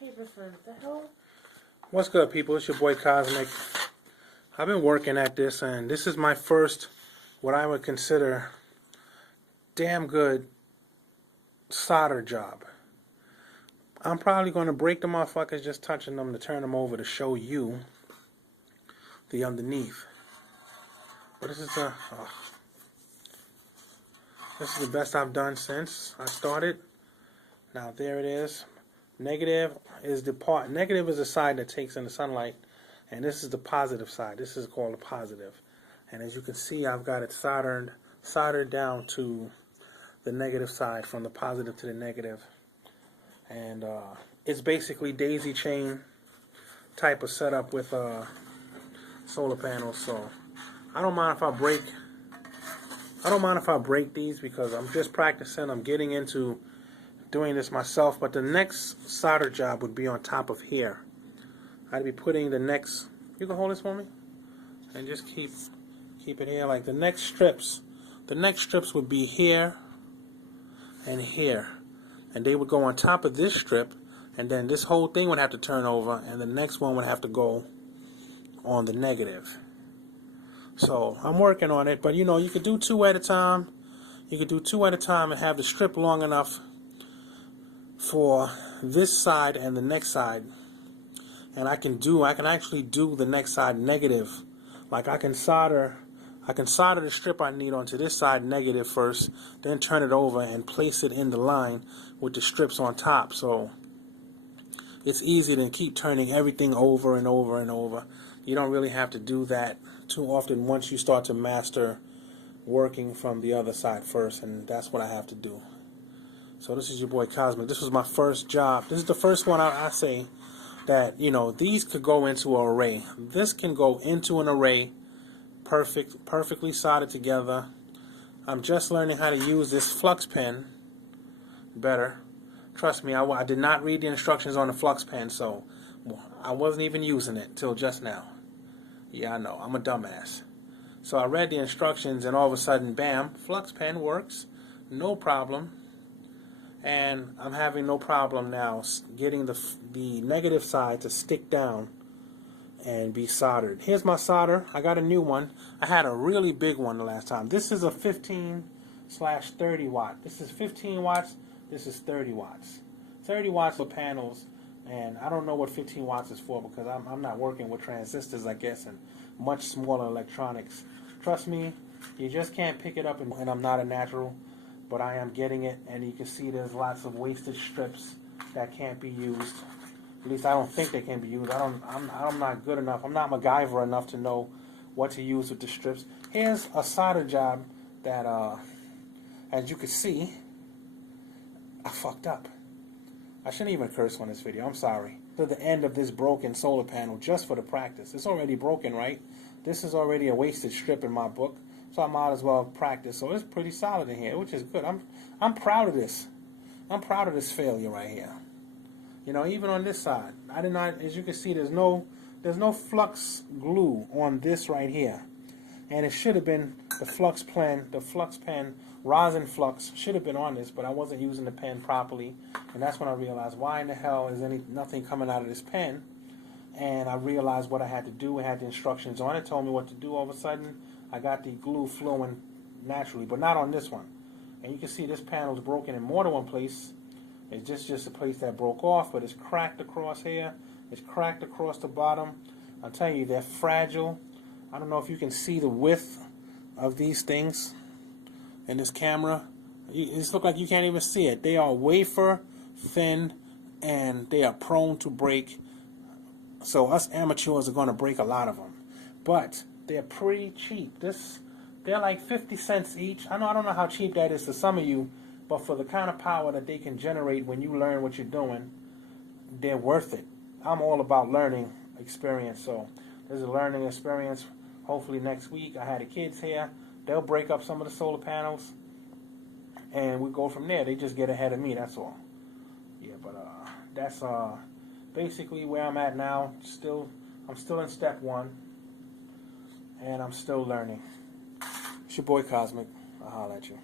tape is for the hell? What's good, people? It's your boy Cosmic. I've been working at this, and this is my first, what I would consider, damn good solder job. I'm probably going to break the motherfuckers just touching them to turn them over to show you the underneath. But this is the best I've done since I started. Now there it is. Negative is the part. Negative is the side that takes in the sunlight, and this is the positive side. This is called a positive. And as you can see, I've got it soldered down to the negative side, from the positive to the negative. And it's basically daisy chain type of setup with solar panels. So I don't mind if I break these, because I'm just practicing. I'm getting into doing this myself. But the next solder job would be on top of here. I'd be putting the next. You can hold this for me, and just keep it here. Like the next strips would be here and here, and they would go on top of this strip, and then this whole thing would have to turn over, and the next one would have to go on the negative. So I'm working on it, but you know, you could do two at a time. You could do two at a time and have the strip long enough for this side and the next side. And I can actually do the next side negative. Like I can solder the strip I need onto this side negative first, then turn it over and place it in the line with the strips on top. So it's easy to keep turning everything over and over and over. You don't really have to do that too often once you start to master working from the other side first, and that's what I have to do. So this is your boy Cosmic. This was my first job. This is the first one I say that, you know, these could go into an array. This can go into an array, perfectly soldered together. I'm just learning how to use this flux pen better. Trust me, I did not read the instructions on the flux pen, so I wasn't even using it till just now. Yeah, I know, I'm a dumbass. So I read the instructions, and all of a sudden, bam, flux pen works, no problem. And I'm having no problem now getting the negative side to stick down and be soldered. Here's my solder. I got a new one. I had a really big one the last time. This is a 15/30 watt. This is 15 watts. This is 30 watts. 30 watts for panels. And I don't know what 15 watts is for, because I'm not working with transistors, I guess, and much smaller electronics. Trust me, you just can't pick it up, and I'm not a natural, but I am getting it, and you can see there's lots of wasted strips that can't be used. At least I don't think they can be used. I'm not good enough. I'm not MacGyver enough to know what to use with the strips. Here's a solder job that, as you can see, I fucked up. I shouldn't even curse on this video. I'm sorry. To the end of this broken solar panel, just for the practice. It's already broken, right? This is already a wasted strip in my book, so I might as well practice. So it's pretty solid in here, which is good. I'm proud of this. I'm proud of this failure right here. You know, even on this side, I did not. As you can see, there's no flux glue on this right here, and it should have been the flux pen rosin flux should have been on this, but I wasn't using the pen properly, and that's when I realized, why in the hell is nothing coming out of this pen? And I realized what I had to do. It had the instructions on it, told me what to do. All of a sudden, I got the glue flowing naturally, but not on this one. And you can see this panel is broken in more than one place. It's just a place that broke off, but it's cracked across here. It's cracked across the bottom. I'm telling you, they're fragile. I don't know if you can see the width of these things in this camera. It just looks like you can't even see it. They are wafer thin, and they are prone to break. So us amateurs are going to break a lot of them. But they're pretty cheap. They're like 50 cents each. I don't know how cheap that is to some of you, but for the kind of power that they can generate when you learn what you're doing, they're worth it. I'm all about learning experience, so there's a learning experience. Hopefully next week. I had the kids here. They'll break up some of the solar panels, and we go from there. They just get ahead of me, that's all. Yeah, but that's basically where I'm at now. I'm still in step 1, and I'm still learning. It's your boy Cosmic. I'll holler at you.